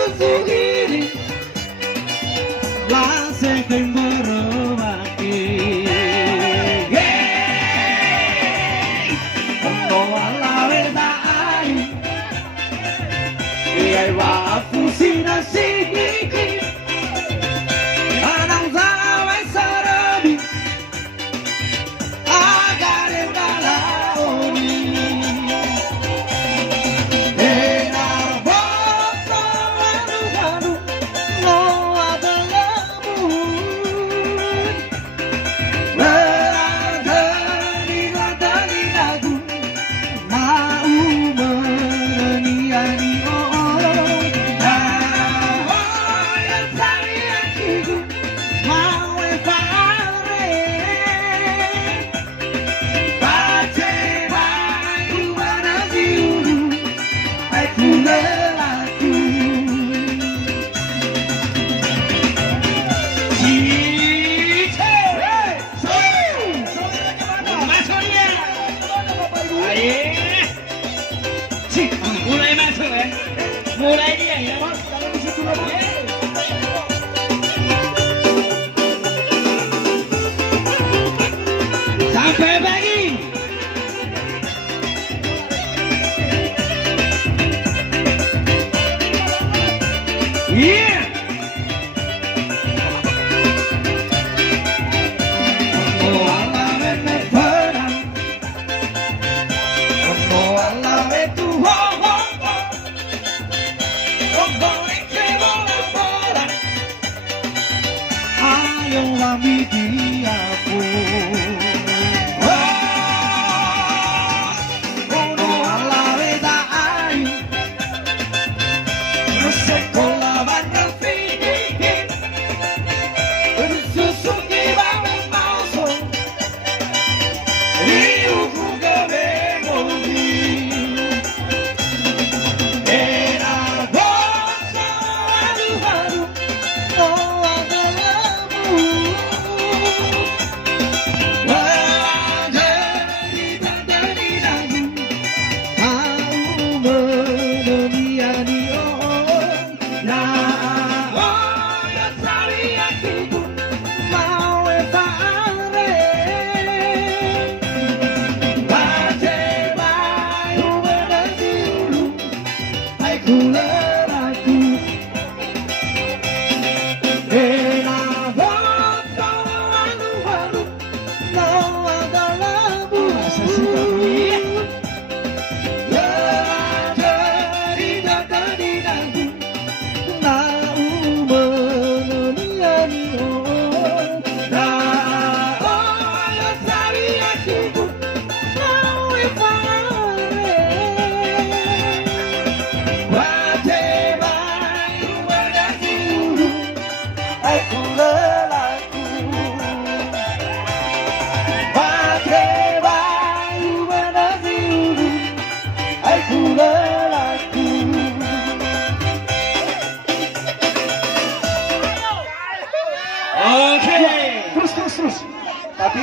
susu ini Lasek yang berobaki Ono alawe ta'ai Iai wafu sinasiki Anang zawai sarabi Agare balaoni Mulai masuk ya, mulai dia ya. Sampai pagi. Yeah. Yung amiti ako Uno alawe da'ay Sekolaban ng pinigin Susuki bawang mauso Iuku gabi muli Era bosa haru-haru No Oke. Terus. Tapi